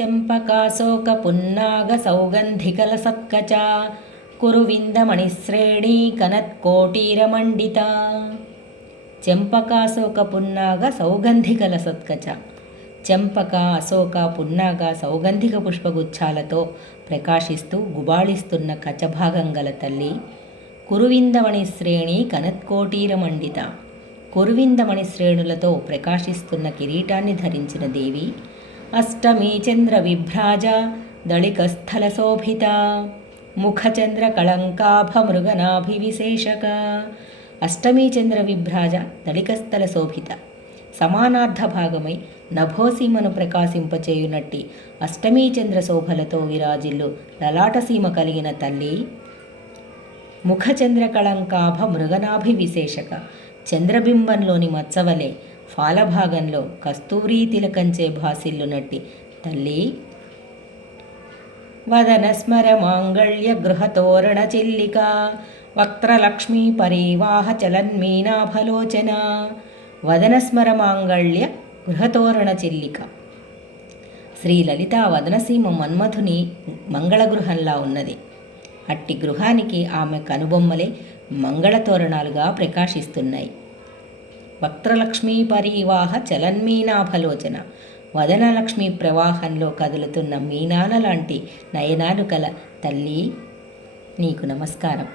చెంపకాశోక పున్నాగ సౌగంధికల సత్కచ కురువిందమణిశ్రేణీ కనత్కోటీరమండిత. చెంపకాశోక పున్నాగ సౌగంధికల సత్కచ. చెంపక, అశోక, పున్నాగ సౌగంధిక పుష్పగుచ్ఛాలతో ప్రకాశిస్తూ గుబాళిస్తున్న కచభాగం గల తల్లి కురువిందమణి శ్రేణి కనత్కోటీరమండిత. కురువిందమణి శ్రేణులతో ప్రకాశిస్తున్న కిరీటాన్ని ధరించిన దేవి అష్టమీ చంద్ర విభ్రాజ దళికస్థల శోభిత. ముఖచంద్ర కళంకాభ మృగనాభివిశేషక. అష్టమీ చంద్ర విభ్రాజ దళికస్థల శోభిత. సమానార్థ భాగమై నభోసీమను ప్రకాశింపచేయునట్టి అష్టమీ చంద్ర శోభలతో విరాజిల్లు లలాటసీమ కలిగిన తల్లి ముఖచంద్ర కళంకాభ మృగనాభి విశేషక. చంద్రబింబంలోని మచ్చవలే ఫాలభాగంలో కస్తూరీ తిలకంచే భాసిల్లునట్టి తల్లి వదన స్మర మాంగళ్య గృహతోరణ చిల్లిక. వక్త్రలక్ష్మీ పరీవాహ చలన్మీనాభలోచన. వదనస్మర మాంగళ్య గృహతోరణ చిల్లిక. శ్రీ లలితా వదనసీమ మన్మథుని మంగళగృహంలా ఉన్నది. అట్టి గృహానికి ఆమె కనుబొమ్మలే మంగళతోరణాలుగా ప్రకాశిస్తున్నాయి. వక్త్రలక్ష్మీ పరీవాహ చలన్మీనాభలోచన. వదనలక్ష్మీ ప్రవాహంలో కదులుతున్న మీనాల లాంటి నయనాలు కల తల్లి నీకు నమస్కారం.